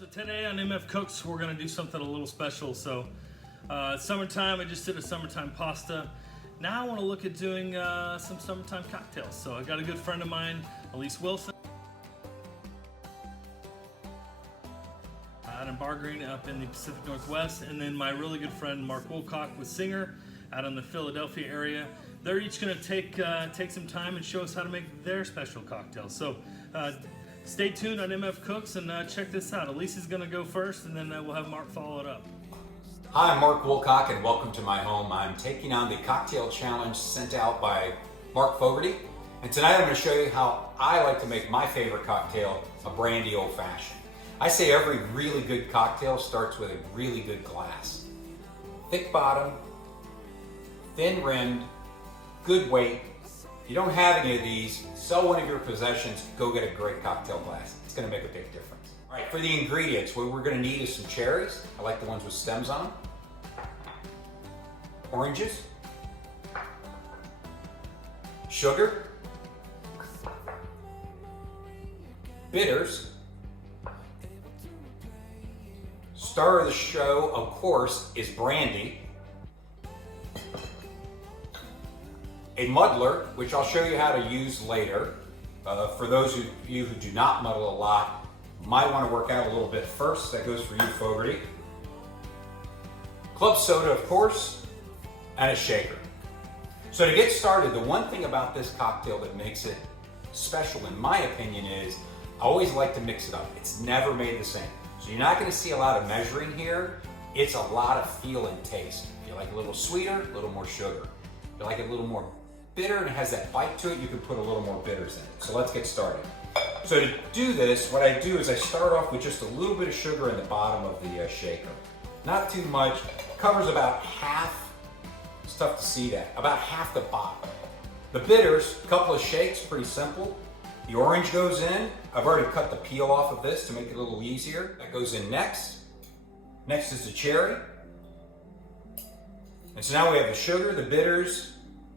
So today on MF Cooks, we're gonna do something a little special. So summertime, I just did a summertime pasta. Now I wanna look at doing some summertime cocktails. So I got a good friend of mine, Elise Wilson, out in Bar Green up in the Pacific Northwest. And then my really good friend, Mark Woolcock with Singer out in the Philadelphia area. They're each gonna take some time and show us how to make their special cocktails. So stay tuned on MF Cooks and check this out. Elise is gonna go first and then we'll have Mark follow it up. Hi, I'm Mark Woolcock and welcome to my home. I'm taking on the cocktail challenge sent out by Mark Fogarty. And tonight I'm gonna show you how I like to make my favorite cocktail, a Brandy Ol Fashion. I say every really good cocktail starts with a really good glass. Thick bottom, thin rimmed, good weight. If you don't have any of these, sell one of your possessions, go get a great cocktail glass. It's gonna make a big difference. All right, for the ingredients, what we're gonna need is some cherries. I like the ones with stems on them. Oranges. Sugar. Bitters. Star of the show, of course, is brandy. A muddler, which I'll show you how to use later. For those of you who do not muddle a lot, might want to work out a little bit first. That goes for you, Fogarty. Club soda, of course, and a shaker. So to get started, the one thing about this cocktail that makes it special, in my opinion, is I always like to mix it up. It's never made the same. So you're not going to see a lot of measuring here. It's a lot of feel and taste. If you like a little sweeter, a little more sugar. If you like it a little more bitter and it has that bite to it, you can put a little more bitters in it. So let's get started. So to do this, what I do is I start off with just a little bit of sugar in the bottom of the shaker. Not too much. Covers about half. It's tough to see that. About half the bottom. The bitters, a couple of shakes, pretty simple. The orange goes in. I've already cut the peel off of this to make it a little easier. That goes in next. Next is the cherry. And so now we have the sugar, the bitters,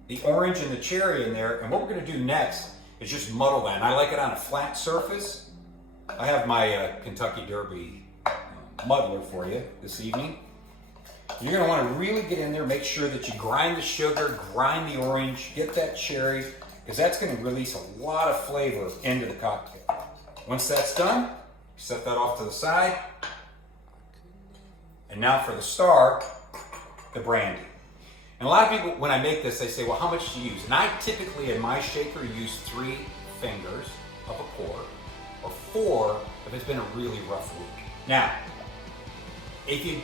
the orange, and the cherry in there. And what we're going to do next is just muddle that. And I like it on a flat surface. I have my Kentucky Derby muddler for you this evening. You're going to want to really get in there, make sure that you grind the sugar, grind the orange, get that cherry, because that's going to release a lot of flavor into the cocktail. Once that's done, set that off to the side. And now for the star, the brandy. And a lot of people, when I make this, they say, well, how much do you use? And I typically, in my shaker, use 3 fingers of a pour, or 4 if it's been a really rough week. Now, if you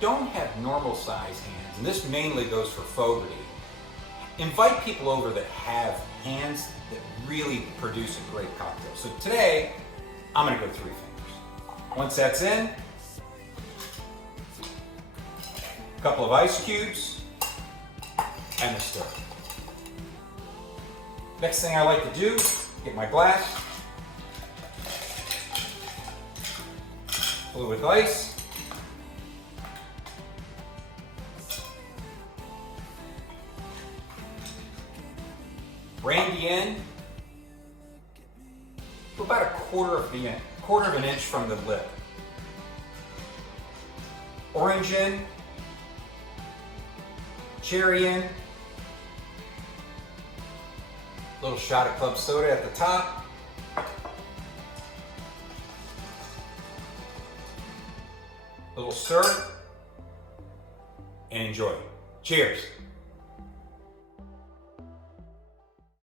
don't have normal size hands, and this mainly goes for Fogarty, invite people over that have hands that really produce a great cocktail. So today, I'm gonna go 3 fingers. Once that's in, a couple of ice cubes, and a stir. Next thing I like to do, get my glass, fill it with ice, brandy in, about a quarter of an inch from the lip. Orange in, cherry in, little shot of club soda at the top. Little stir, and enjoy. Cheers.